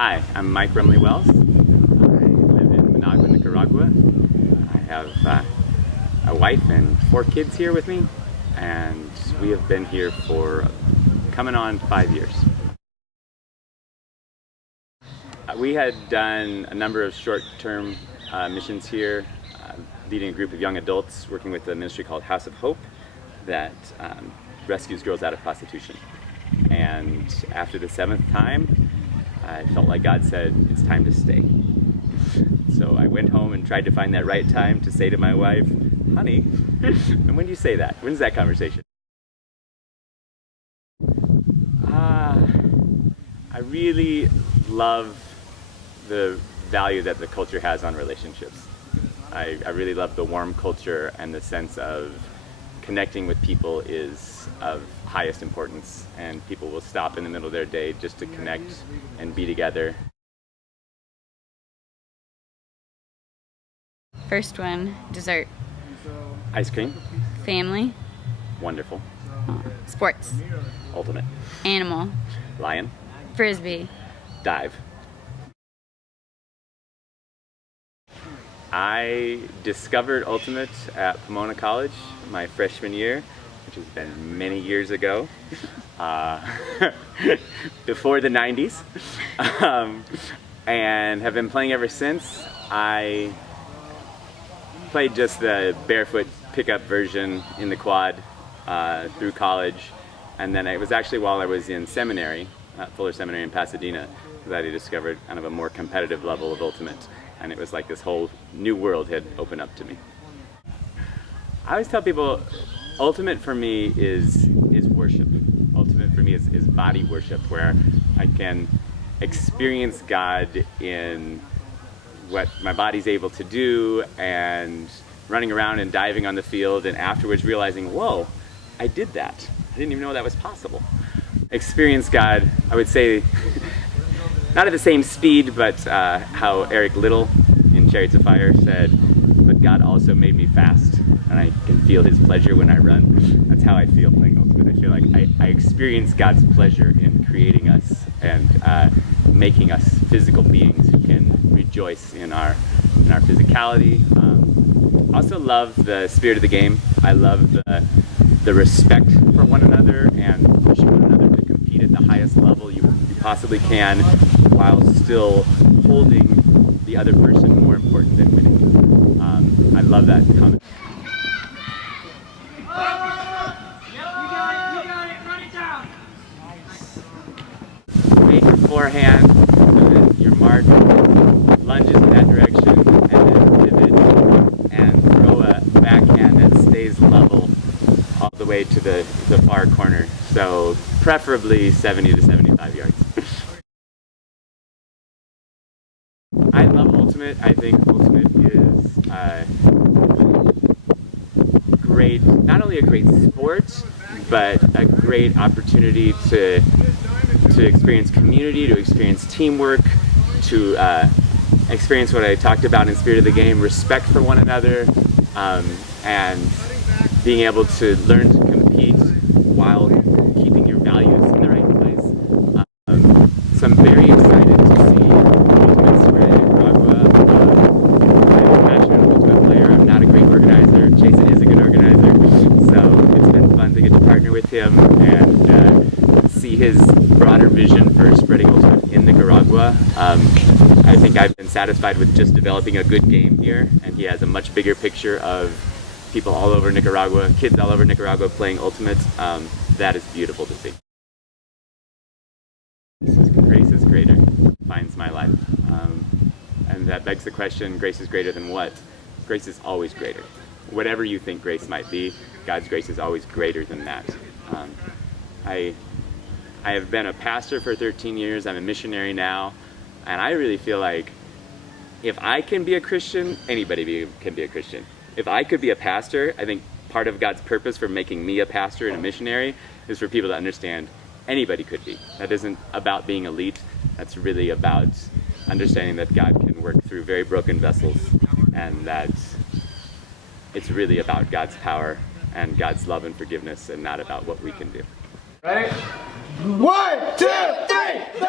Hi, I'm Mike Wells. I live in Managua, Nicaragua. I have a wife and 4 kids here with me, and we have been here for coming on 5 years. We had done a number of short-term missions here, leading a group of young adults working with a ministry called House of Hope that rescues girls out of prostitution. And after the 7th time, I felt like God said, it's time to stay. So I went home and tried to find that right time to say to my wife, honey, and when do you say that? When's that conversation? I really love the value that the culture has on relationships. I really love the warm culture, and the sense of connecting with people is of highest importance, and people will stop in the middle of their day just to connect and be together. First one, dessert. Ice cream. Family. Wonderful. Sports. Ultimate. Animal. Lion. Frisbee. Dive. I discovered Ultimate at Pomona College my freshman year, which has been many years ago, before the 90s, and have been playing ever since. I played just the barefoot pickup version in the quad through college, and then it was actually while I was in seminary, Fuller Seminary in Pasadena, that I discovered kind of a more competitive level of Ultimate, and it was like this whole new world had opened up to me. I always tell people, Ultimate for me is worship. Ultimate for me is body worship, where I can experience God in what my body's able to do, and running around and diving on the field, and afterwards realizing, whoa, I did that. I didn't even know that was possible. Experience God, I would say, not at the same speed, but how Eric Liddell in Chariots of Fire said, but God also made me fast, and I can feel his pleasure when I run. That's how I feel playing Ultimate. I feel like I experience God's pleasure in creating us and making us physical beings who can rejoice in our physicality. I also love the spirit of the game. I love the respect for one another and pushing one another to compete at the highest level you possibly can, while still holding the other person more important than winning. I love that comment. Wait beforehand, so that your mark lunges in that direction, and then pivot and throw a backhand that stays level all the way to the far corner. So preferably 70 to 75 yards. I love Ultimate. I think Ultimate is great, not only a great sport, but a great opportunity to experience community, to experience teamwork, to experience what I talked about in Spirit of the Game, respect for one another, and being able to learn to compete while keeping your values in the right place. So I'm very excited to see Ultimate spread in Nicaragua. I'm a passionate Ultimate player. I'm not a great organizer. Jason is a good organizer. So it's been fun to get to partner with him and see his broader vision for spreading Ultimate in Nicaragua. I think I've been satisfied with just developing a good game here, and he has a much bigger picture of people all over Nicaragua, kids all over Nicaragua playing Ultimate. That is beautiful to see. Grace is greater, defines my life. And that begs the question, grace is greater than what? Grace is always greater. Whatever you think grace might be, God's grace is always greater than that. I have been a pastor for 13 years, I'm a missionary now, and I really feel like if I can be a Christian, anybody can be a Christian. If I could be a pastor, I think part of God's purpose for making me a pastor and a missionary is for people to understand anybody could be. That isn't about being elite. That's really about understanding that God can work through very broken vessels, and that it's really about God's power and God's love and forgiveness, and not about what we can do. Ready? 1, 2, 3,